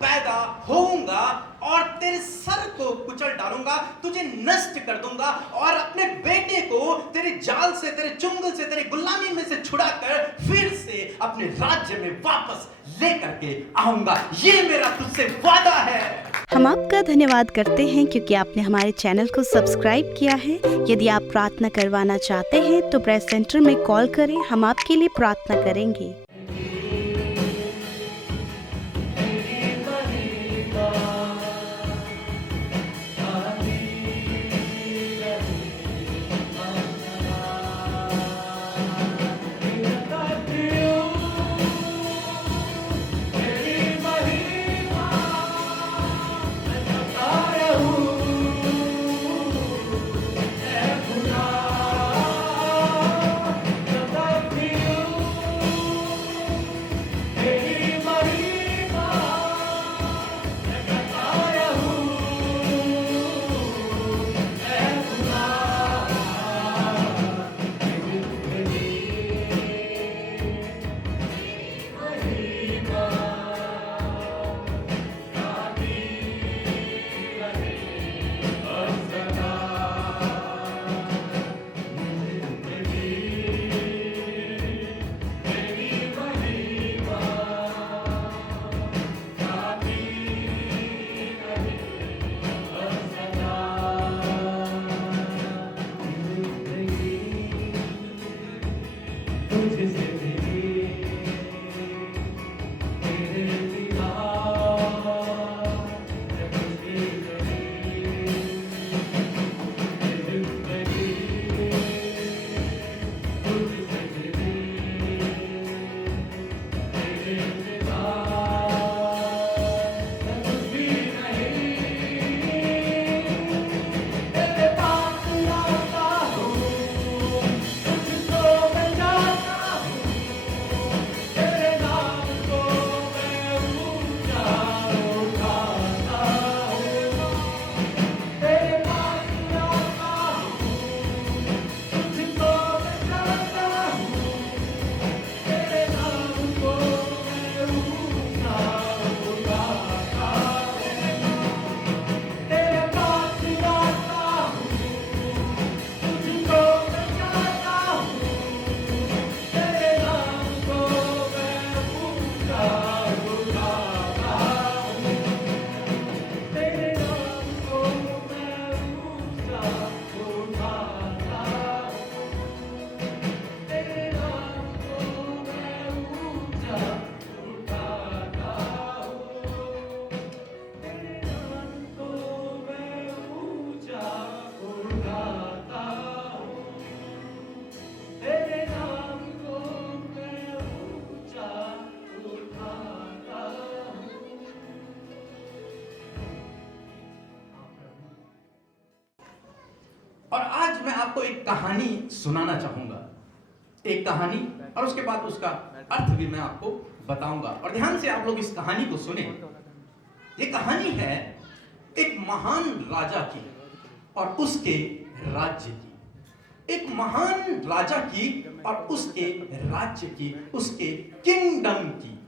पैदा होऊंगा और तेरे सर को कुचल डालूंगा, तुझे नष्ट कर दूंगा और अपने बेटे को तेरे जाल से, तेरे चुंगल से, तेरे गुलामी में से छुड़ाकर फिर से अपने राज्य में वापस लेकर के आऊंगा। ये मेरा तुझसे वादा है। हम आपका धन्यवाद करते हैं क्योंकि आपने हमारे चैनल को सब्सक्राइब किया है। यदि आप प्रार्थना करवाना चाहते हैं तो प्रेस सेंटर में कॉल करें, हम आपके लिए प्रार्थना करेंगे। और आज मैं आपको एक कहानी सुनाना चाहूंगा, एक कहानी, और उसके बाद उसका अर्थ भी मैं आपको बताऊंगा। और ध्यान से आप लोग इस कहानी को सुने। ये कहानी है एक महान राजा की और उसके राज्य की। एक महान राजा की और उसके राज्य की, उसके किंगडम की।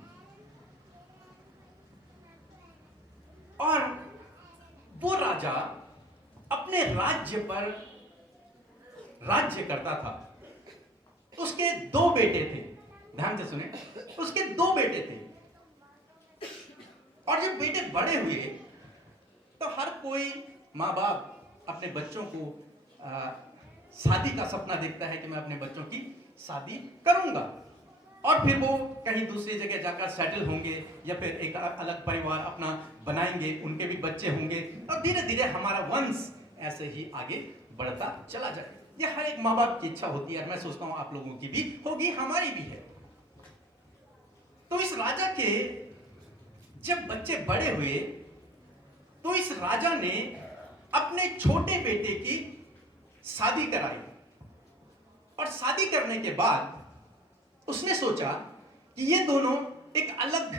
और वो राजा अपने राज्य पर राज्य करता था। उसके दो बेटे थे, ध्यान से सुने, उसके दो बेटे थे। और जब बेटे बड़े हुए तो हर कोई माँ बाप अपने बच्चों को शादी का सपना देखता है कि मैं अपने बच्चों की शादी करूंगा और फिर वो कहीं दूसरी जगह जाकर सेटल होंगे या फिर एक अलग परिवार अपना बनाएंगे, उनके भी बच्चे होंगे और धीरे धीरे हमारा वंश ऐसे ही आगे बढ़ता चला जाए। ये हर एक माँ बाप की इच्छा होती है। मैं सोचता हूं आप लोगों की भी होगी, हमारी भी है। तो इस राजा के जब बच्चे बड़े हुए तो इस राजा ने अपने छोटे बेटे की शादी कराई और शादी करने के बाद उसने सोचा कि ये दोनों एक अलग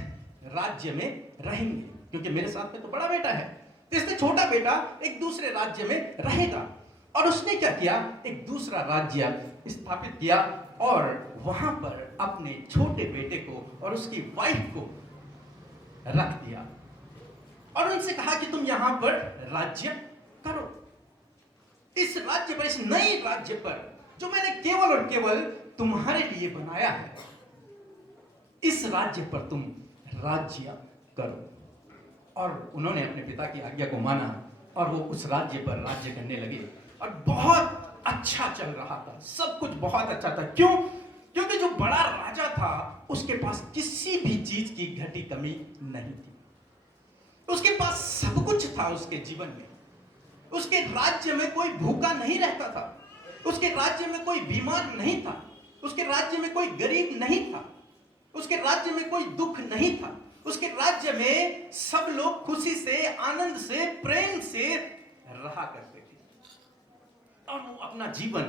राज्य में रहेंगे, क्योंकि मेरे साथ में तो बड़ा बेटा है, तो इसने छोटा बेटा एक दूसरे राज्य में रहेगा। और उसने क्या किया, एक दूसरा राज्य स्थापित किया और वहां पर अपने छोटे बेटे को और उसकी वाइफ को रख दिया। और उनसे कहा कि तुम यहां पर राज्य करो। इस राज्य पर, इस नए राज्य पर जो मैंने केवल और केवल तुम्हारे लिए बनाया है, इस राज्य पर तुम राज्य करो। और उन्होंने अपने पिता की आज्ञा को माना और वो उस राज्य पर राज्य करने लगे और बहुत अच्छा चल रहा था, सब कुछ बहुत अच्छा था। क्यों? क्योंकि जो बड़ा राजा था उसके पास किसी भी चीज की घटी कमी नहीं थी। उसके पास सब कुछ था उसके जीवन में। उसके राज्य में कोई भूखा नहीं रहता था, उसके राज्य में कोई बीमार नहीं था, उसके राज्य में कोई गरीब नहीं था, उसके राज्य में कोई दुख नहीं था। उसके राज्य में सब लोग खुशी से, आनंद से, प्रेम से रहा करते थे और वो अपना जीवन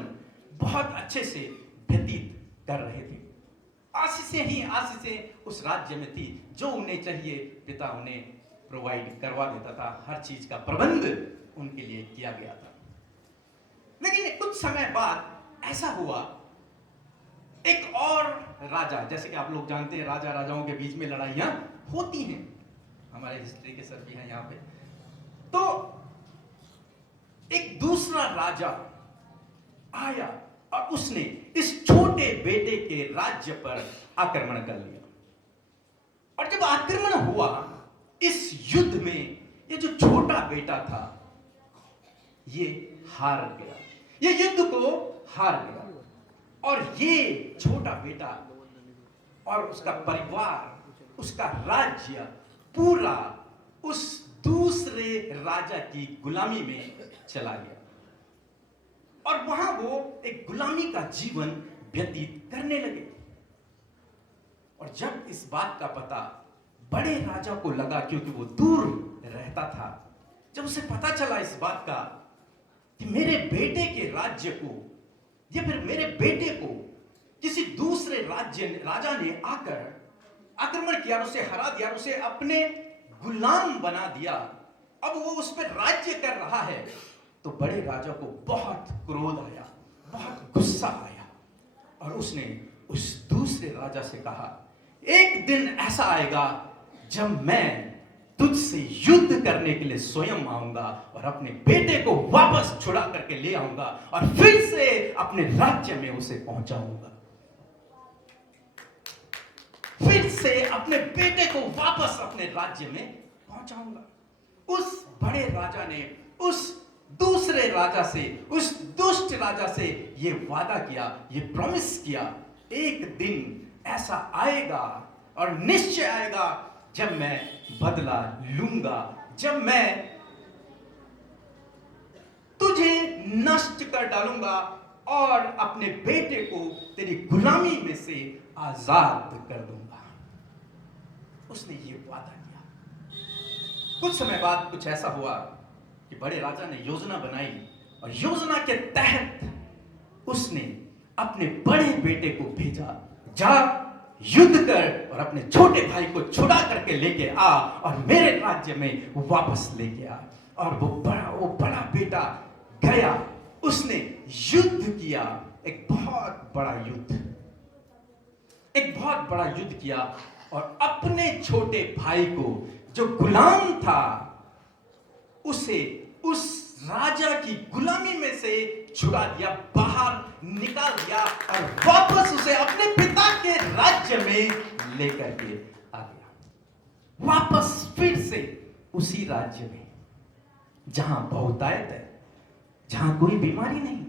बहुत अच्छे से व्यतीत कर रहे थे। आशीषें ही आशीषें उस राज्य में थी। जो उन्हें चाहिए पिता उन्हें प्रोवाइड करवा देता था, हर चीज का प्रबंध उनके लिए किया गया था। लेकिन कुछ समय बाद ऐसा हुआ, एक और राजा, जैसे कि आप लोग जानते हैं राजा राजाओं के बीच में लड़ाइयां होती हैं, हमारे हिस्ट्री के सर भी हैं यहां पे। तो एक दूसरा राजा आया और उसने इस छोटे बेटे के राज्य पर आक्रमण कर लिया। और जब आक्रमण हुआ इस युद्ध में, ये जो छोटा बेटा था ये हार गया, ये युद्ध को हार गया। और ये छोटा बेटा और उसका परिवार, उसका राज्य पूरा उस दूसरे राजा की गुलामी में चला गया और वहां वो एक गुलामी का जीवन व्यतीत करने लगे। और जब इस बात का पता बड़े राजा को लगा, क्योंकि वो दूर रहता था, जब उसे पता चला इस बात का कि मेरे बेटे के राज्य को या फिर मेरे बेटे को किसी दूसरे राजा ने आकर आक्रमण किया, उसे हरा दिया, उसे अपने गुलाम बना दिया, अब वो उस पर राज्य कर रहा है, तो बड़े राजा को बहुत क्रोध आया, बहुत गुस्सा आया और उसने उस दूसरे राजा से कहा, एक दिन ऐसा आएगा जब मैं तुझसे युद्ध करने के लिए स्वयं आऊंगा और अपने बेटे को वापस छुड़ा करके ले आऊंगा और फिर से अपने राज्य में उसे पहुंचाऊंगा, फिर से अपने बेटे को वापस अपने राज्य में पहुंचाऊंगा। उस बड़े राजा ने उस दूसरे राजा से, उस दुष्ट राजा से ये वादा किया, ये प्रॉमिस किया, एक दिन ऐसा आएगा और निश्चय आएगा जब मैं बदला लूंगा, जब मैं तुझे नष्ट कर डालूंगा और अपने बेटे को तेरी गुलामी में से आजाद कर दूंगा। उसने ये वादा किया। कुछ समय बाद कुछ ऐसा हुआ कि बड़े राजा ने योजना बनाई और योजना के तहत उसने अपने बड़े बेटे को भेजा, जा युद्ध कर और अपने छोटे भाई को छुड़ा करके लेके आ और मेरे राज्य में वापस लेके आ। और वो बड़ा बेटा गया, उसने युद्ध किया, एक बहुत बड़ा युद्ध किया और अपने छोटे भाई को जो गुलाम था उसे उस राजा की गुलामी में से छुड़ा दिया, बाहर निकाल दिया और वापस उसे अपने पिता के राज्य में लेकर के आ गया। वापस फिर से उसी राज्य में जहां बहुतायत है, जहां कोई बीमारी नहीं,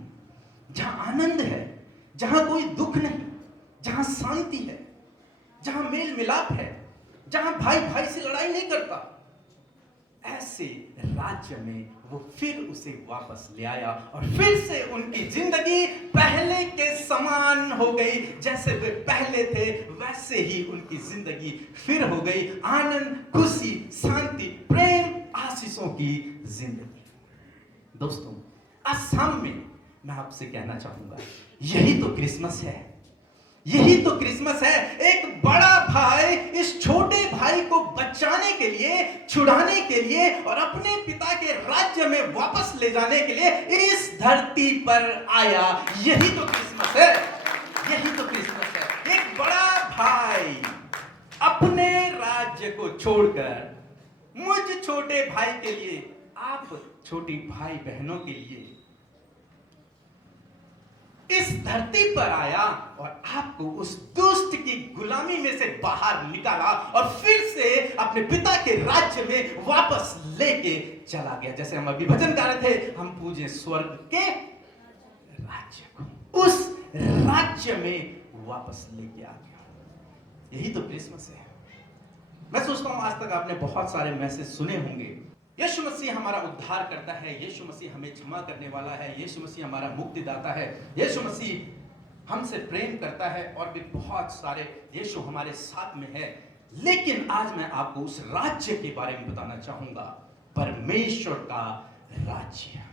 जहां आनंद है, जहां कोई दुख नहीं, जहां शांति है, जहां मेल मिलाप है, जहां भाई भाई से लड़ाई नहीं करता, ऐसे राज्य में वो फिर उसे वापस ले आया और फिर से उनकी जिंदगी पहले के समान हो गई। जैसे वे पहले थे वैसे ही उनकी जिंदगी फिर हो गई, आनंद, खुशी, शांति, प्रेम, आशीषों की जिंदगी। दोस्तों, आज शाम में मैं आपसे कहना चाहूंगा, यही तो क्रिसमस है, यही तो क्रिसमस है। एक बड़ा भाई इस छोटे भाई को बचाने के लिए, छुड़ाने के लिए और अपने पिता के राज्य में वापस ले जाने के लिए इस धरती पर आया। यही तो क्रिसमस है, यही तो क्रिसमस है। एक बड़ा भाई अपने राज्य को छोड़कर मुझ छोटे भाई के लिए, आप छोटी भाई बहनों के लिए इस धरती पर आया और आपको उस दुष्ट की गुलामी में से बाहर निकाला और फिर से अपने पिता के राज्य में वापस लेके चला गया। जैसे हम अभी भजन गा रहे थे, हम पूजे स्वर्ग के राज्य को, उस राज्य में वापस लेके आ गया। यही तो क्रिसमस है। मैं सोचता हूं आज तक आपने बहुत सारे मैसेज सुने होंगे। यीशु मसीह हमारा उद्धार करता है, यीशु मसीह हमें क्षमा करने वाला है, यीशु मसीह हमारा मुक्तिदाता है, यीशु मसीह हमसे प्रेम करता है और भी बहुत सारे यीशु हमारे साथ में है। लेकिन आज मैं आपको उस राज्य के बारे में बताना चाहूंगा, परमेश्वर का राज्य।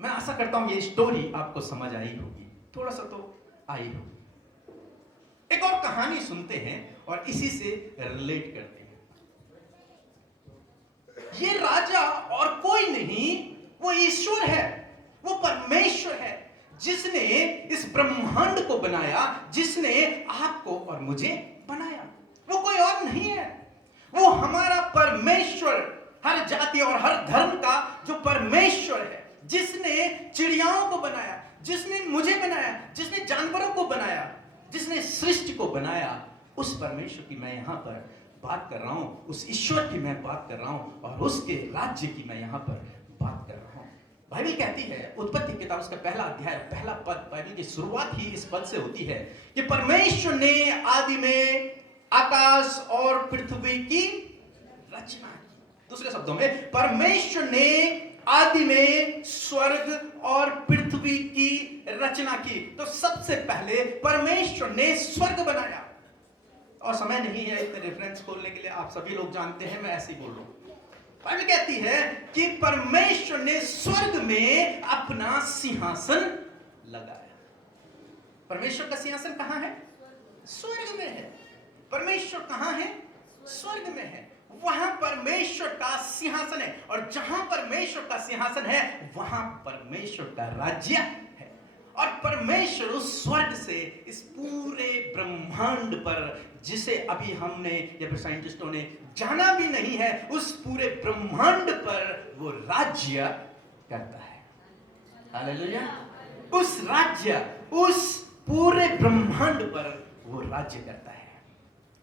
मैं आशा करता हूं ये स्टोरी आपको समझ आई होगी, थोड़ा सा तो आई होगी। एक और कहानी सुनते हैं और इसी से रिलेट करते हैं। ये राजा और कोई नहीं, वो ईश्वर है, वो परमेश्वर है, जिसने इस ब्रह्मांड को बनाया, जिसने आपको और मुझे बनाया। वो कोई और नहीं है, वो हमारा परमेश्वर, हर जाति और हर धर्म का जो परमेश्वर है, जिसने चिड़ियाओं को बनाया, जिसने मुझे बनाया, जिसने जानवरों को बनाया, जिसने सृष्टि को बनाया, उस परमेश्वर की मैं यहां पर बात कर रहा हूं, उस ईश्वर की मैं बात कर रहा हूं और उसके राज्य की मैं यहां पर बात कर रहा हूं। बाइबल कहती है, उत्पत्ति किताब उसका पहला अध्याय पहला पद, बाइबल की शुरुआत ही इस पद से होती है कि परमेश्वर ने आदि में आकाश और पृथ्वी की रचना की। दूसरे शब्दों में, परमेश्वर ने आदि में स्वर्ग और पृथ्वी की रचना की। तो सबसे पहले परमेश्वर ने स्वर्ग बनाया। और समय नहीं है इतने रेफरेंस खोलने के लिए, आप सभी लोग जानते हैं, मैं ऐसे ही बोल रहा हूं। बाइबल कहती है कि परमेश्वर ने स्वर्ग में अपना सिंहासन लगाया। परमेश्वर का सिंहासन कहां है? स्वर्ग में है। परमेश्वर कहां है? स्वर्ग में है। वहां परमेश्वर का सिंहासन है और जहां परमेश्वर का सिंहासन है वहां परमेश्वर का राज्य है। और परमेश्वर उस स्वर्ग से इस पूरे ब्रह्मांड पर, जिसे अभी हमने या फिर साइंटिस्टों ने जाना भी नहीं है, उस पूरे ब्रह्मांड पर वो राज्य करता है। हालेलुया। उस राज्य, उस पूरे ब्रह्मांड पर वो राज्य करता है।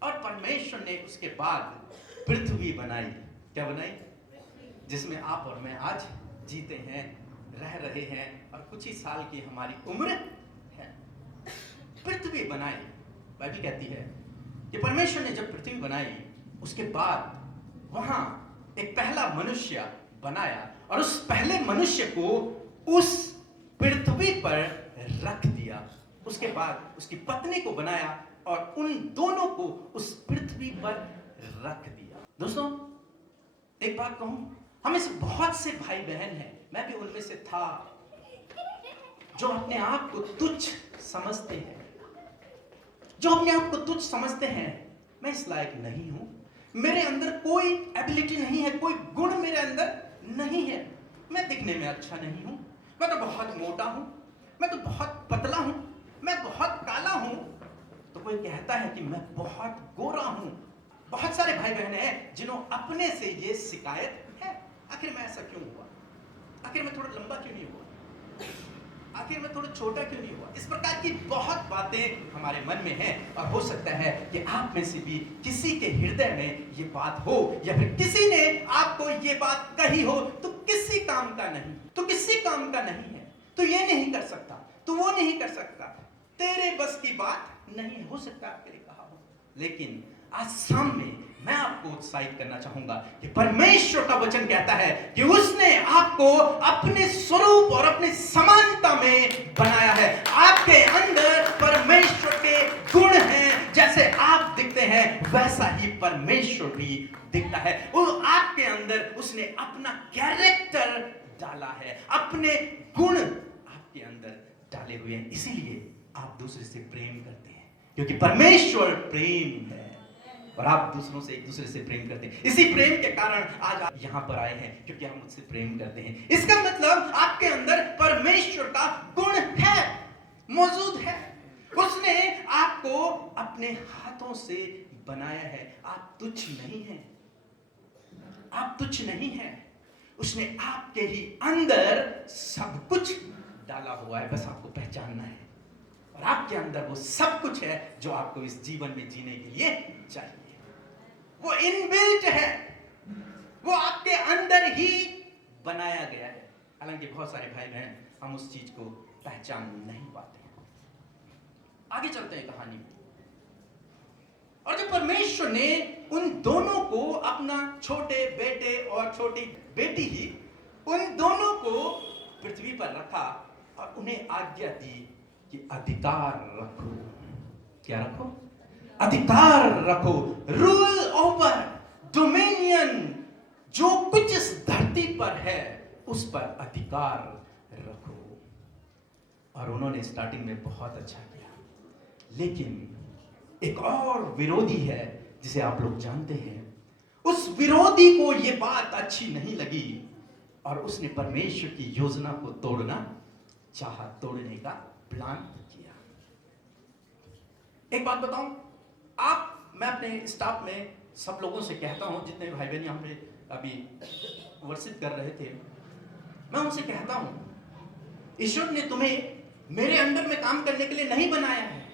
और परमेश्वर ने उसके बाद पृथ्वी बनाई। क्या बनाई? जिसमें आप और मैं आज जीते हैं, रह रहे हैं और कुछ ही साल की हमारी उम्र है। पृथ्वी बनाई। बाइबल कहती है कि परमेश्वर ने जब पृथ्वी बनाई, उसके बाद वहां एक पहला मनुष्य बनाया और उस पहले मनुष्य को उस पृथ्वी पर रख दिया। उसके बाद उसकी पत्नी को बनाया और उन दोनों को उस पृथ्वी पर रख दिया। दोस्तों, एक बात कहूं, हमें से बहुत से भाई बहन हैं, मैं भी उनमें से था, जो अपने आप को तुच्छ समझते हैं, जो अपने आप को तुच्छ समझते हैं। मैं इस लायक नहीं हूं, मेरे अंदर कोई एबिलिटी नहीं है, कोई गुण मेरे अंदर नहीं है, मैं दिखने में अच्छा नहीं हूं, मैं तो बहुत मोटा हूं, मैं तो बहुत पतला हूं, मैं बहुत काला हूं, तो कोई कहता है कि मैं बहुत गोरा हूं। बहुत सारे भाई बहन हैं जिन्हों अपने से ये शिकायत है, आखिर मैं ऐसा क्यों हुआ, आखिर मैं थोड़ा लंबा क्यों नहीं हुआ, आखिर मैं थोड़ा छोटा क्यों नहीं हुआ। इस प्रकार की बहुत बातें हमारे मन में हैं और हो सकता है कि आप में से भी किसी के हृदय में ये बात हो या फिर किसी ने आपको ये बात कही हो। तो किसी काम का नहीं, तो किसी काम का नहीं है, तो ये नहीं कर सकता, तो वो नहीं कर सकता, तेरे बस की बात नहीं। हो सकता है आपके लिए कहा हो, लेकिन आज शाम में मैं आपको उत्साहित करना चाहूंगा कि परमेश्वर का वचन कहता है कि उसने आपको अपने स्वरूप और अपनी समानता में बनाया है। आपके अंदर परमेश्वर के गुण हैं, जैसे आप दिखते हैं वैसा ही परमेश्वर भी दिखता है। वो आपके अंदर उसने अपना कैरेक्टर डाला है, अपने गुण आपके अंदर डाले हुए हैं। इसीलिए आप दूसरे से प्रेम करते हैं, क्योंकि परमेश्वर प्रेम है और आप दूसरों से एक दूसरे से प्रेम करते हैं। इसी प्रेम के कारण आज आप यहां पर आए हैं, क्योंकि हम मुझसे प्रेम करते हैं। इसका मतलब आपके अंदर परमेश्वर का गुण है, मौजूद है। उसने आपको अपने हाथों से बनाया है। आप तुच्छ नहीं हैं, आप तुच्छ नहीं हैं। उसने आपके ही अंदर सब कुछ डाला हुआ है, बस आपको पहचानना है। और आपके अंदर वो सब कुछ है जो आपको इस जीवन में जीने के लिए चाहिए। वो इनबिल्ट है, वो आपके अंदर ही बनाया गया है। हालांकि बहुत सारे भाई बहन हम उस चीज को पहचान नहीं पाते। आगे चलते हैं कहानी में। और जब परमेश्वर ने उन दोनों को, अपना छोटे बेटे और छोटी बेटी ही, उन दोनों को पृथ्वी पर रखा और उन्हें आज्ञा दी कि अधिकार रखो। क्या रखो? अधिकार रखो, रूल ओवर, डोमिनियन, जो कुछ इस धरती पर है उस पर अधिकार रखो। और उन्होंने स्टार्टिंग में बहुत अच्छा किया, लेकिन एक और विरोधी है जिसे आप लोग जानते हैं। उस विरोधी को यह बात अच्छी नहीं लगी और उसने परमेश्वर की योजना को तोड़ना चाहा, तोड़ने का प्लान किया। एक बात बताऊं, मैं अपने स्टाफ में सब लोगों से कहता हूं, जितने भाई बहन यहां पे अभी वर्षित कर रहे थे, मैं उनसे कहता हूं, ईश्वर ने तुम्हें मेरे अंडर में काम करने के लिए नहीं बनाया है,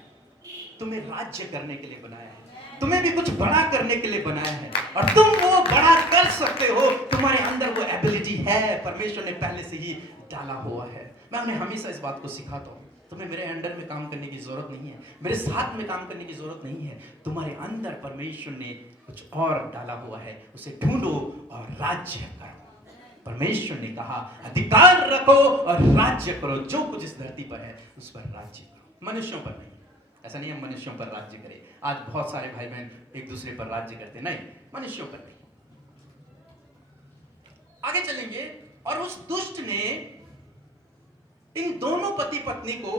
तुम्हें राज्य करने के लिए बनाया है, तुम्हें भी कुछ बड़ा करने के लिए बनाया है और तुम वो बड़ा कर सकते हो। तुम्हारे अंदर वो एबिलिटी है, परमेश्वर ने पहले से ही डाला हुआ है। मैं उन्हें हमेशा इस बात को सिखाता हूं, तुम्हें मेरे अंडर में काम करने की जरूरत नहीं है, मेरे साथ में काम करने की जरूरत नहीं है। तुम्हारे अंदर परमेश्वर ने कुछ और डाला हुआ है, उसे ढूंढो और राज्य करो। परमेश्वर ने कहा अधिकार रखो और राज्य करो, जो कुछ इस धरती पर है उस पर राज्य करो, मनुष्यों पर नहीं। ऐसा नहीं है मनुष्यों पर राज्य करे, आज बहुत सारे भाई बहन एक दूसरे पर राज्य करते, नहीं, मनुष्यों पर नहीं। आगे चलेंगे। और उस दुष्ट ने इन दोनों पति पत्नी को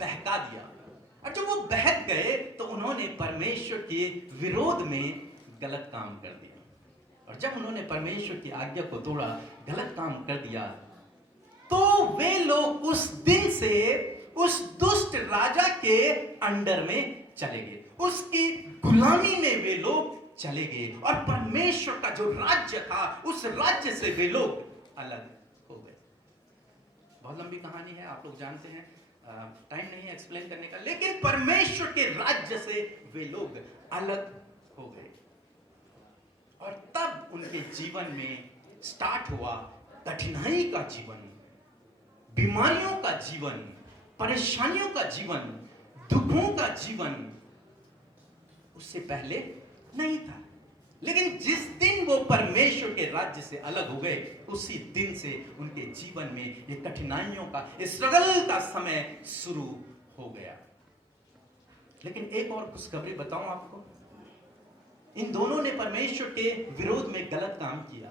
बहका दिया, और जब वो बहक गए तो उन्होंने परमेश्वर के विरोध में गलत काम कर दिया। और जब उन्होंने परमेश्वर की आज्ञा को तोड़ा, गलत काम कर दिया, तो वे लोग उस दिन से उस दुष्ट राजा के अंडर में चले गए, उसकी गुलामी में वे लोग चले गए और परमेश्वर का जो राज्य था उस राज्य से वे लोग अलग हो गए। बहुत लंबी कहानी है, आप लोग जानते हैं, टाइम नहीं है एक्सप्लेन करने का, लेकिन परमेश्वर के राज्य से वे लोग अलग हो गए। और तब उनके जीवन में स्टार्ट हुआ कठिनाई का जीवन, बीमारियों का जीवन, परेशानियों का जीवन, दुखों का जीवन। उससे पहले नहीं था, लेकिन जिस दिन वो परमेश्वर के राज्य से अलग हो गए, उसी दिन से उनके जीवन में ये कठिनाइयों का, स्ट्रगल का समय शुरू हो गया। लेकिन एक और खुशखबरी बताऊं आपको, इन दोनों ने परमेश्वर के विरोध में गलत काम किया,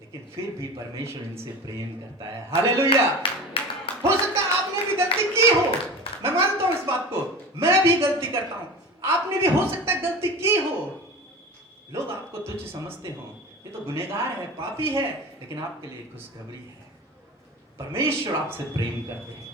लेकिन फिर भी परमेश्वर इनसे प्रेम करता है। हालेलुया। हो सकता है आपने भी गलती की हो, मैं मानता हूं इस बात को, मैं भी गलती करता हूं, आपने भी हो सकता है गलती की हो। लोग आपको तुच्छ समझते हो, ये तो गुनहगार है, पापी है, लेकिन आपके लिए खुशखबरी है, परमेश्वर आपसे प्रेम करते हैं,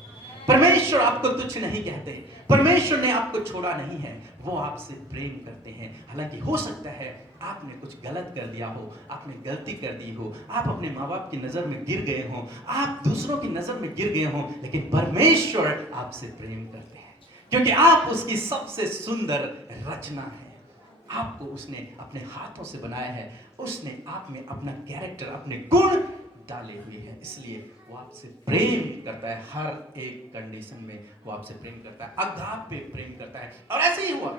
परमेश्वर आपको तुच्छ नहीं कहते, परमेश्वर ने आपको छोड़ा नहीं है, वो आपसे प्रेम करते हैं। हालांकि हो सकता है आपने कुछ गलत कर दिया हो, आपने गलती कर दी हो, आप अपने माँ बाप की नजर में गिर गए हो, आप दूसरों की नजर में गिर गए हो, लेकिन परमेश्वर आपसे प्रेम करते हैं, क्योंकि आप उसकी सबसे सुंदर रचना है। आपको उसने अपने हाथों से बनाया है, उसने आप में अपना कैरेक्टर, अपने गुण डाले हुए हैं, इसलिए वो आपसे प्रेम करता है। हर एक कंडीशन में वो आपसे प्रेम करता है, अगापे प्रेम करता है। और ऐसे ही हुआ,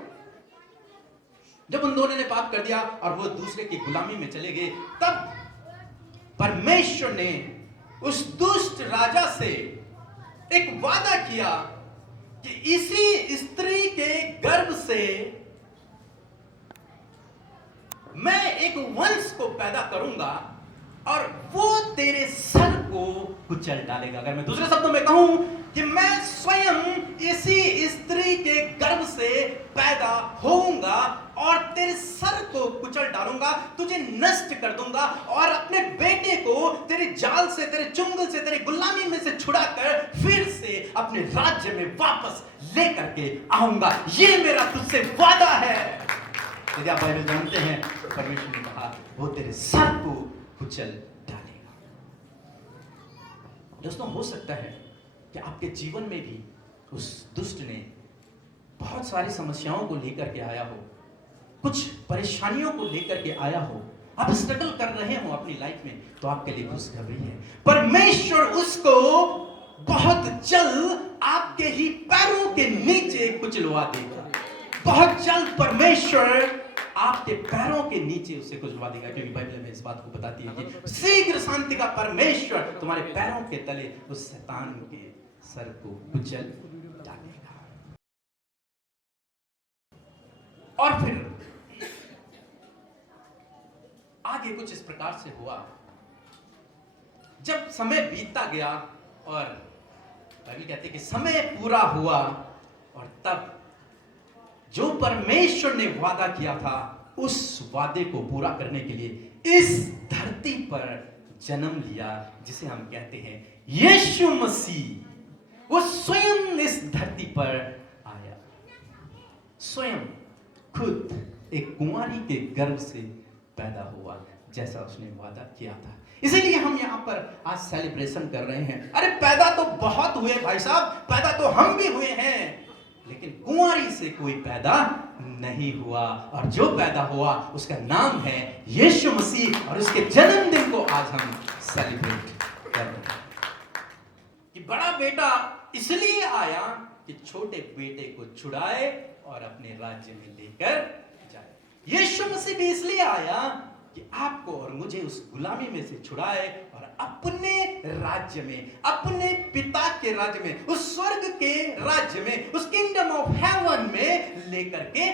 जब उन दोनों ने पाप कर दिया और वो दूसरे की गुलामी में चले गए, तब परमेश्वर ने उस दुष्ट राजा से एक वादा किया कि इसी स्त्री के गर्भ से मैं एक वंश को पैदा करूंगा और वो तेरे सर को कुचल डालेगा। अगर मैं दूसरे शब्दों में कहूं कि मैं स्वयं इसी स्त्री के गर्भ से पैदा होऊंगा और तेरे सर को कुचल डालूंगा, तुझे नष्ट कर दूंगा और अपने बेटे को तेरे जाल से, तेरे चुंगल से, तेरे गुलामी में से छुड़ाकर फिर से अपने राज्य में वापस लेकर के आऊंगा। ये मेरा तुझसे वादा है। यदि आप बाइबल जानते हैं तो परमेश्वर ने कहा वो तेरे सर को कुचल डालेगा। दोस्तों, हो सकता है कि आपके जीवन में भी उस दुष्ट ने बहुत सारी समस्याओं को लेकर के आया हो, कुछ परेशानियों को लेकर के आया हो, आप स्ट्रगल कर रहे हो अपनी लाइफ में, तो आपके लिए खुशखबरी है, परमेश्वर उसको बहुत जल्द आपके ही पैरों के नीचे कुचलवा देगा। बहुत जल्द परमेश्वर आपके पैरों के नीचे उसे कुचलवा देगा, क्योंकि बाइबल में इस बात को बताती है कि शीघ्र शांति का परमेश्वर तुम्हारे पैरों के तले उस शैतान के सर को कुचल डालेगा। और फिर आगे कुछ इस प्रकार से हुआ, जब समय बीतता गया और बाइबल कहते हैं कि समय पूरा हुआ और तब जो परमेश्वर ने वादा किया था उस वादे को पूरा करने के लिए इस धरती पर जन्म लिया, जिसे हम कहते हैं यीशु मसीह। वो स्वयं इस धरती पर आया, स्वयं खुद एक कुंवारी के गर्भ से पैदा हुआ, जैसा उसने वादा किया था। इसीलिए हम यहाँ पर आज सेलिब्रेशन कर रहे हैं। अरे पैदा तो बहुत हुए भाई साहब, पैदा तो हम भी हुए हैं, लेकिन कुंवारी से कोई पैदा नहीं हुआ, और जो पैदा हुआ उसका नाम है यीशु मसीह, और उसके जन्मदिन को आज हम सेलिब्रेट कर रहे हैं। कि बड़ा बेटा इसलिए आया कि छोटे बेटे को छुड़ाए और अपने राज्य में लेकर जाए। यीशु मसीह भी इसलिए आया कि आपको और मुझे उस गुलामी में से छुड़ाए और अपने राज्य में, अपने पिता के राज्य में, उस स्वर्ग के राज्य में, उस किंगडम ऑफ हेवन में लेकर के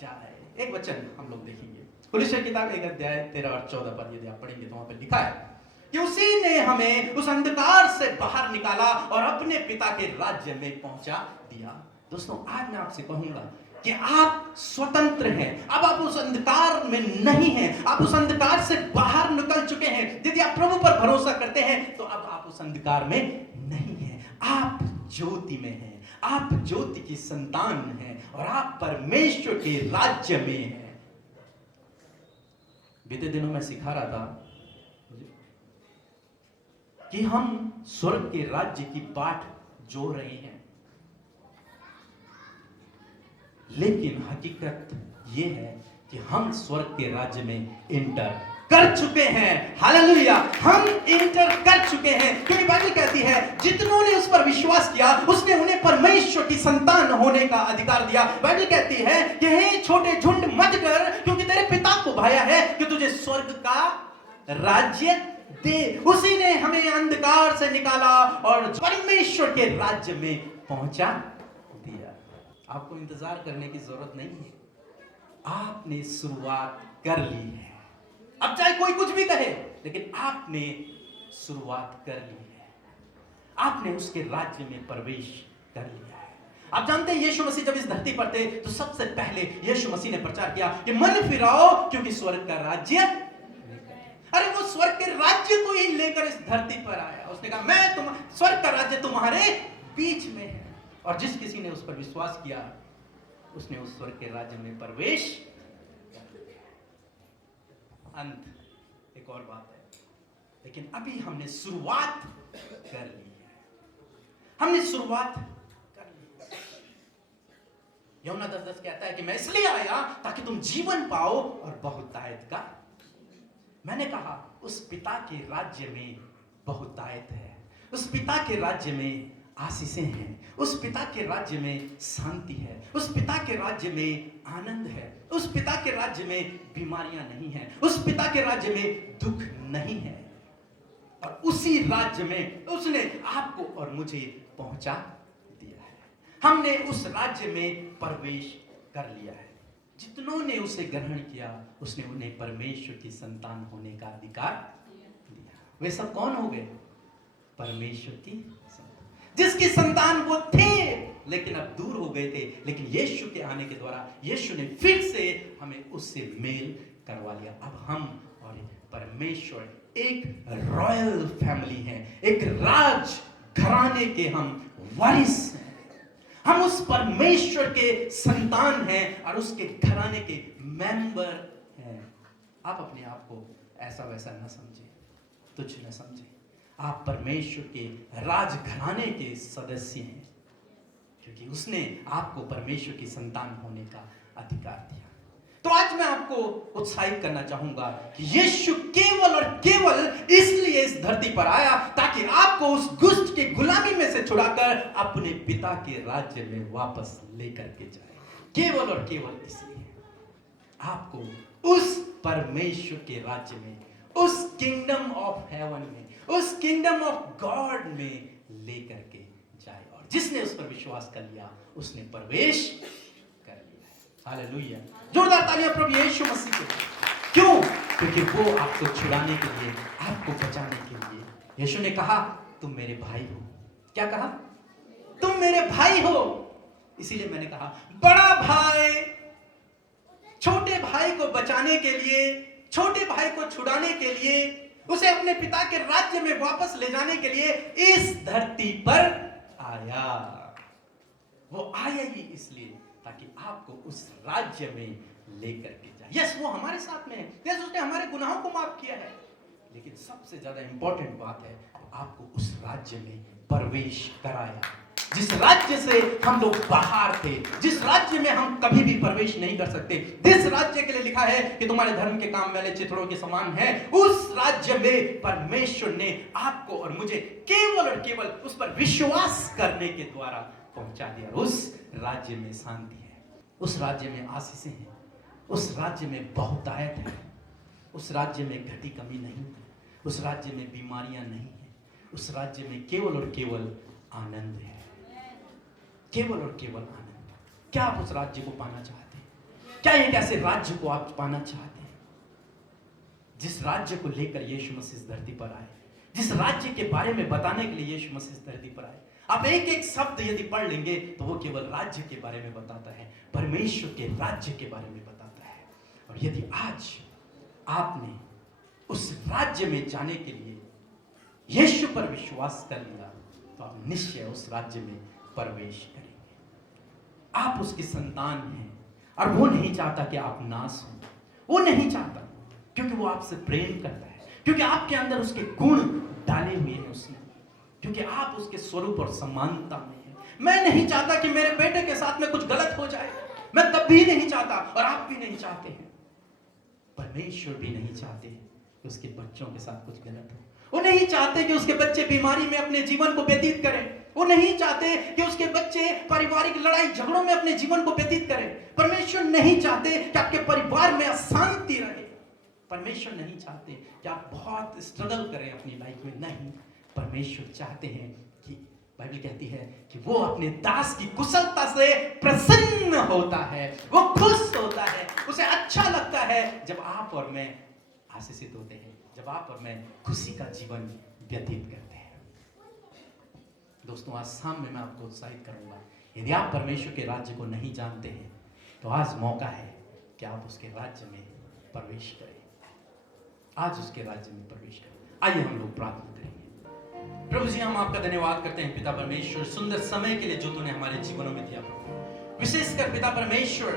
जाए। एक वचन हम लोग देखेंगे, कुलुस्सी किताब 1 अध्याय 13 और 14 पर यदि आप पढ़ेंगे तो वहां पर लिखा है कि उसी ने हमें उस अंधकार से बाहर निकाला और अपने पिता के राज्य में पहुंचा दिया। दोस्तों, आज मैं आपसे कहूंगा कि आप स्वतंत्र हैं। अब आप उस अंधकार में नहीं हैं, आप उस अंधकार से बाहर निकल चुके हैं। यदि आप प्रभु पर भरोसा करते हैं तो अब आप उस अंधकार में नहीं हैं, आप ज्योति में हैं, आप ज्योति की संतान हैं और आप परमेश्वर के राज्य में हैं। बीते दिनों में सिखा रहा था कि हम स्वर्ग के राज्य की बाट जोड़ रहे हैं, लेकिन हकीकत यह है कि हम स्वर्ग के राज्य में इंटर कर चुके हैं। हालेलुया, हम इंटर कर चुके हैं, क्योंकि बाइबल कहती है जितनों ने उस पर विश्वास किया उसने उन्हें परमेश्वर की संतान होने का अधिकार दिया। बाइबल कहती है कि हे छोटे झुंड मत कर, क्योंकि तेरे पिता को भाया है कि तुझे स्वर्ग का राज्य दे। उसी ने हमें अंधकार से निकाला और परमेश्वर के राज्य में पहुंचा दिया। आपको इंतजार करने की जरूरत नहीं है, आपने शुरुआत कर ली है। अब चाहे कोई कुछ भी कहे, लेकिन आपने शुरुआत कर ली है, आपने उसके राज्य में प्रवेश कर लिया है। आप जानते हैं यीशु मसीह जब इस धरती पर थे तो सबसे पहले यीशु मसीह ने प्रचार किया कि मन फिराओ क्योंकि स्वर्ग का राज्य। अरे वो स्वर्ग के राज्य को ही लेकर इस धरती पर आया। उसने कहा मैं स्वर्ग का राज्य तुम्हारे बीच में है, और जिस किसी ने उस पर विश्वास किया उसने उस स्वर्ग के राज्य में प्रवेश। अंत एक और बात है, लेकिन अभी हमने शुरुआत कर ली है, हमने शुरुआत कर ली है। यूहन्ना 10:10 कहता है कि मैं इसलिए आया ताकि तुम जीवन पाओ और बहुतायत का। मैंने कहा उस पिता के राज्य में बहुतायत है, उस पिता के राज्य में आशीषें हैं, उस पिता के राज्य में शांति है, उस पिता के राज्य में आनंद है, उस पिता के राज्य में बीमारियां नहीं हैं, उस पिता के राज्य में दुख नहीं है, और उसी राज्य में उसने आपको और मुझे पहुंचा दिया है। हमने उस राज्य में प्रवेश कर लिया है। जितनों ने उसे ग्रहण किया उसने उन्हें परमेश्वर की संतान होने का अधिकार दिया। वे सब कौन हो गए? परमेश्वर की संतान। जिसकी संतान वो थे लेकिन अब दूर हो गए थे, लेकिन यीशु के आने के द्वारा यीशु ने फिर से हमें उससे मेल करवा लिया। अब हम और परमेश्वर एक रॉयल फैमिली हैं, एक राज घराने के हम वारिस हैं। हम उस परमेश्वर के संतान हैं और उसके घराने के मेंबर हैं। आप अपने आप को ऐसा वैसा न समझे, तुच्छ न समझे। आप परमेश्वर के राजघराने के सदस्य हैं, क्योंकि उसने आपको परमेश्वर की संतान होने का अधिकार दिया। तो आज मैं आपको उत्साहित करना चाहूंगा कि यीशु केवल और केवल इसलिए इस धरती पर आया ताकि आपको उस दुष्ट की गुलामी में से छुड़ाकर अपने पिता के राज्य में वापस लेकर के जाए। केवल और केवल इसलिए आपको उस परमेश्वर के राज्य में, उस किंगडम ऑफ हेवन में, उस किंगडम ऑफ गॉड में लेकर के जाए। और जिसने उस पर विश्वास कर लिया उसने प्रवेश कर लिया। हालेलुया! जोरदार तालियां प्रभु यीशु मसीह के लिए। क्यों? क्योंकि वो आपको छुड़ाने के लिए, आपको बचाने के लिए। यीशु ने कहा तुम मेरे भाई हो। क्या कहा? तुम मेरे भाई हो। इसीलिए मैंने कहा बड़ा भाई छोटे भाई को बचाने के लिए, छोटे भाई को छुड़ाने के लिए, उसे अपने पिता के राज्य में वापस ले जाने के लिए इस धरती पर आया। वो आया ही इसलिए ताकि आपको उस राज्य में लेकर के जाए। यस, वो हमारे साथ में है। यस, उसने हमारे गुनाहों को माफ किया है। लेकिन सबसे ज्यादा इंपॉर्टेंट बात है, आपको उस राज्य में प्रवेश कराया, जिस राज्य से हम लोग बाहर थे, जिस राज्य में हम कभी भी प्रवेश नहीं कर सकते, जिस राज्य के लिए लिखा है कि तुम्हारे धर्म के काम मैले चिथड़ों के समान है, उस राज्य में परमेश्वर ने आपको और मुझे केवल और केवल उस पर विश्वास करने के द्वारा पहुंचा दिया। उस राज्य में शांति है, उस राज्य में आशीषें हैं, उस राज्य में बहुतायत है, उस राज्य में घटी कमी नहीं है, उस राज्य में बीमारियां नहीं है, उस राज्य में केवल और केवल आनंद है, केवल और केवल आनंद। क्या आप उस राज्य को पाना चाहते हैं? क्या एक ऐसे राज्य को आप पाना चाहते हैं जिस राज्य को लेकर यीशु मसीह इस धरती पर आए, जिस राज्य के बारे में बताने के लिए यीशु मसीह इस धरती पर आए? आप एक एक शब्द यदि पढ़ लेंगे तो वो केवल राज्य के बारे में बताता है, परमेश्वर के राज्य के बारे में बताता है। और यदि आज आपने उस राज्य में जाने के लिए यीशु पर विश्वास कर लिया तो आप निश्चय उस राज्य में प्रवेश करेंगे। आप उसकी संतान हैं और वो नहीं चाहता कि आप नाश हो। वो नहीं चाहता, क्योंकि वो आपसे प्रेम करता है, क्योंकि आपके अंदर उसके गुण डाले हुए हैं उसने, क्योंकि आप उसके स्वरूप और समानता में हैं। मैं नहीं चाहता कि मेरे बेटे के साथ में कुछ गलत हो जाए, मैं तब भी नहीं चाहता और आप भी नहीं चाहते हैं। परमेश्वर भी नहीं चाहते कि उसके बच्चों के साथ कुछ गलत हो। वो नहीं चाहते कि उसके बच्चे बीमारी में अपने जीवन को व्यतीत करें। वो नहीं चाहते कि उसके बच्चे पारिवारिक लड़ाई झगड़ों में अपने जीवन को व्यतीत करें। परमेश्वर नहीं चाहते कि आपके परिवार में अशांति रहे। परमेश्वर नहीं चाहते कि आप बहुत स्ट्रगल करें अपनी लाइफ में। नहीं, परमेश्वर चाहते हैं कि, बाइबल कहती है कि वो अपने दास की कुशलता से प्रसन्न होता है, वो खुश होता है, उसे अच्छा लगता है जब आप और मैं आशीषित होते हैं, जब आप और मैं खुशी का जीवन व्यतीत करते हैं। दोस्तों, आज शाम में मैं आपको उत्साहित करूंगा, यदि आप परमेश्वर के राज्य को नहीं जानते हैं तो आज मौका है कि आप उसके राज्य में प्रवेश करें। आज उसके राज्य में प्रवेश करें। आइए हम लोग प्रार्थना करेंगे। प्रभु जी, हम आपका धन्यवाद करते हैं पिता परमेश्वर, सुंदर समय के लिए जो तूने हमारे जीवनों में दिया। प्रभु विशेषकर पिता परमेश्वर,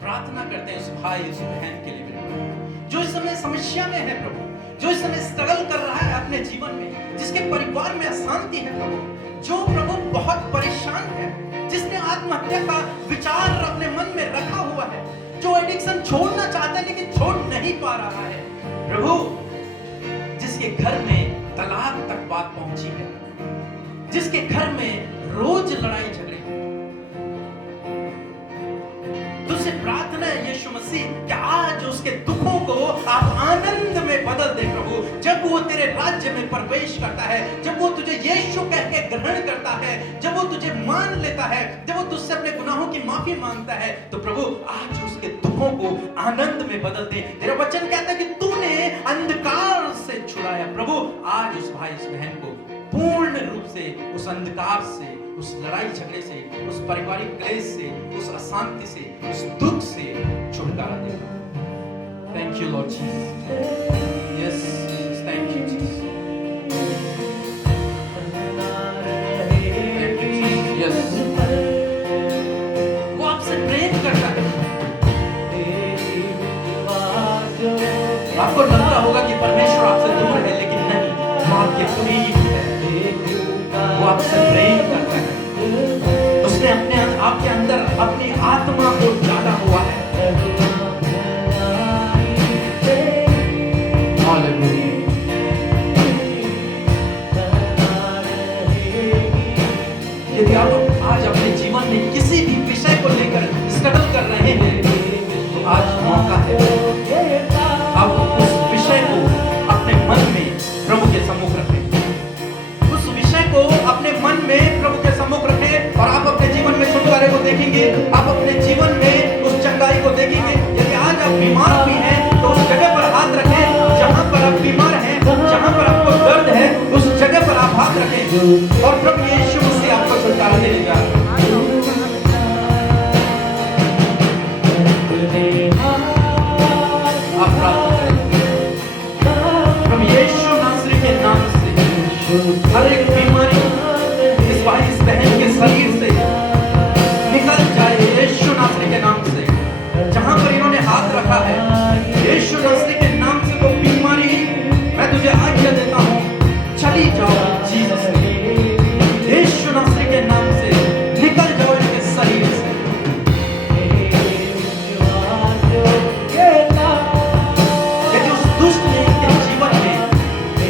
प्रार्थना करते हैं उस भाई उस बहन के लिए प्रभु, जो इस समय समस्या में है प्रभु, जो इस समय स्ट्रगल कर रहा है अपने जीवन में, जिसके परिवार में अशांति है प्रभु, जो प्रभु बहुत परेशान है, जिसने आत्महत्या का विचार अपने मन में रखा हुआ है, जो एडिक्शन छोड़ना चाहता है लेकिन छोड़ नहीं पा रहा है प्रभु, जिसके घर में तलाक तक बात पहुंची है, जिसके घर में रोज लड़ाई झगड़े, तुझसे प्रार्थना है यीशु मसीह कि आज उसके दुखों को आप आनंद में बदल दे प्रभु। जब वो तेरे राज्य में प्रवेश करता है, जब वो तुझे यीशु कह के ग्रहण करता है, जब वो तुझे मान लेता है, जब वो तुझसे अपने गुनाहों की माफी मांगता है, तो प्रभु आज उसके दुखों को आनंद में बदल दे। तेरा वचन कहता है कि तूने अंधकार से छुड़ाया। प्रभु आज उस भाई इस बहन को पूर्ण रूप से उस अंधकार से, उस लड़ाई झगड़े से, उस पारिवारिक क्लेश से, उस अशांति से, उस दुख से छुटकारा दे। Thank you lord Jesus. Yes Jesus, thank you Jesus. Yes, वो आपसे प्रेम करता है। आपको लगता होगा कि परमेश्वर आपसे दूर है, लेकिन नहीं, वो आपके करीब है। वो आपसे प्रेम करता है। उसने आपके अंदर अपनी आत्मा को डाला हुआ है। हालेलुया। यदि आप आज अपने जीवन में किसी भी विषय को लेकर स्ट्रगल कर रहे हैं, तो आज मौका है आप उस विषय को अपने मन में प्रभु के सम्मुख रखें। उस विषय को अपने मन में प्रभु के सम्मुख रखें और आप अपने जीवन में छुटकारे को देखेंगे। आप अपने जीवन में उस चंगाई को देखेंगे। यदि आज आप बीमार भी हैं, तो उस जगह पर हाथ रखें जहां पर आप बीमार हैं, जहां पर आपको दर्द है, उस जगह पर आप हाथ रखें और प्रभु यीशु मसीह आपको छुटकारा देने जा रहे हैं। आप प्रार्थना करें प्रभु यीशु नासरी के नाम से हर एक बीमारी इस भाई इस बहन के शरीर से निकल जाए। यीशु नासरी के नाम से जहां पर इन्होंने हाथ रखा है, यीशु नासरी के नाम से वो बीमारी मैं तुझे आज्ञा देता हूं, चली जाओ जीसस ने। यीशु नासरी के नाम से निकल जाओ इनके शरीर से। यदि उस दुष्ट ने इनके जीवन में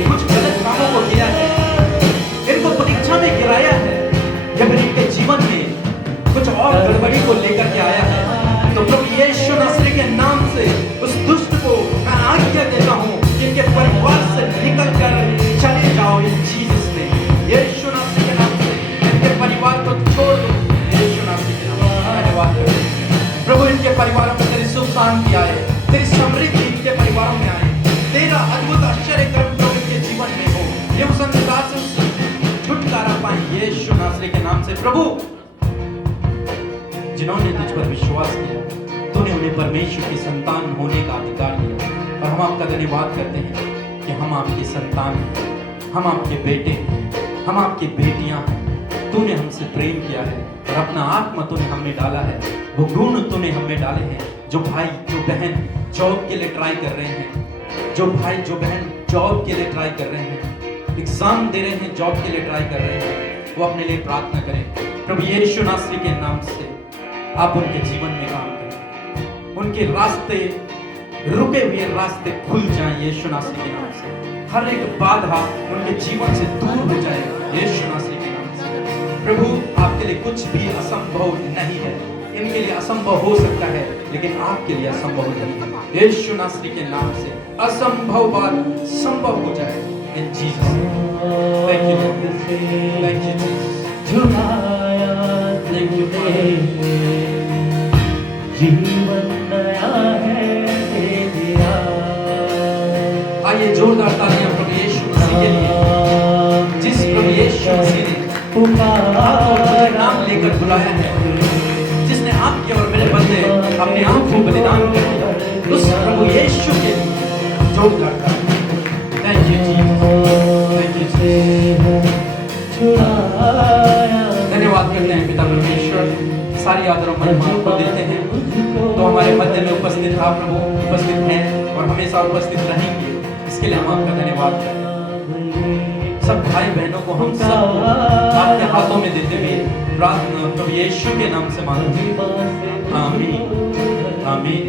कुछ गलत कामों को किया है, इनको परीक्षा में गिराया है, या फिर इनके जीवन में कुछ और गड़बड़ी को लेकर के आया है, तो प्रभु यीशु नासरी के नाम से उस दुष्ट को मैं आज्ञा देता हूं कि इनके परिवार से निकल कर चले जाओ इन जीसस ने। यीशु नासरी के नाम से इनके परिवार को छोड़ दो। यीशु नासरी के नाम से धन्यवाद प्रभु। इनके परिवारों में तेरी सुख शांति आए, तेरी समृद्धि इनके परिवारों में आए, तेरा अद्भुत आश्चर्य कर्म जो इनके जीवन में हो, ये उस अंधकार से छुटकारा पाए यीशु नासरी के नाम से। प्रभु जिन्होंने तुझ पर विश्वास किया, तूने उन्हें परमेश्वर की संतान होने का अधिकार दिया, और हम आपका धन्यवाद करते हैं कि हम आपकी संतान हैं, हम आपके बेटे हैं, हम आपकी बेटियां हैं। तूने हमसे प्रेम किया है और अपना आत्मा तूने हमें डाला है, वो गुण तूने हमें डाले हैं। जो भाई जो बहन जॉब के लिए ट्राई कर रहे हैं, जो भाई जो बहन जॉब के लिए ट्राई कर रहे हैं, एग्जाम दे रहे हैं, जॉब के लिए ट्राई कर रहे हैं, वो अपने लिए प्रार्थना करें। प्रभु यीशु नासरी के नाम से आप उनके जीवन में काम करें, उनके रास्ते रुके हुए रास्ते खुल जाएं यीशु नासरी के नाम से। हर एक बाधा उनके जीवन से दूर हो जाए यीशु नासरी के नाम से। प्रभु आपके लिए कुछ भी असंभव नहीं है। इनके लिए असंभव हो सकता है, लेकिन आपके लिए असंभव नहीं है। यीशु नासरी के नाम से असंभव बात संभव हो जाए इन Jesus name. Thank you Lord, thank you Jesus, thank you जीवन नया है तेरा। आइए जोरदार तालियां प्रभु यीशु मसीह के लिए, जिस प्रभु यीशु मसीह ने आपको मुझे नाम लेकर बुलाया है, जिसने आपके और मेरे बदले अपने आप को बलिदान कर दिया, उस प्रभु यीशु के लिए जोरदार तालियां। Thank you Jesus, thank you. धन्यवाद करते हैं पिता परमेश्वर, सारी आदर और महिमा आपको देते हैं। तो हमारे मध्य में उपस्थित आप प्रभु उपस्थित हैं और हमेशा उपस्थित रहेंगे, इसके लिए हम आपका धन्यवाद करते हैं। सब भाई बहनों को हम सब आपके हाथों में देते हुए प्रार्थना प्रभु यीशु के नाम से मांगते हैं। आमीन, आमीन।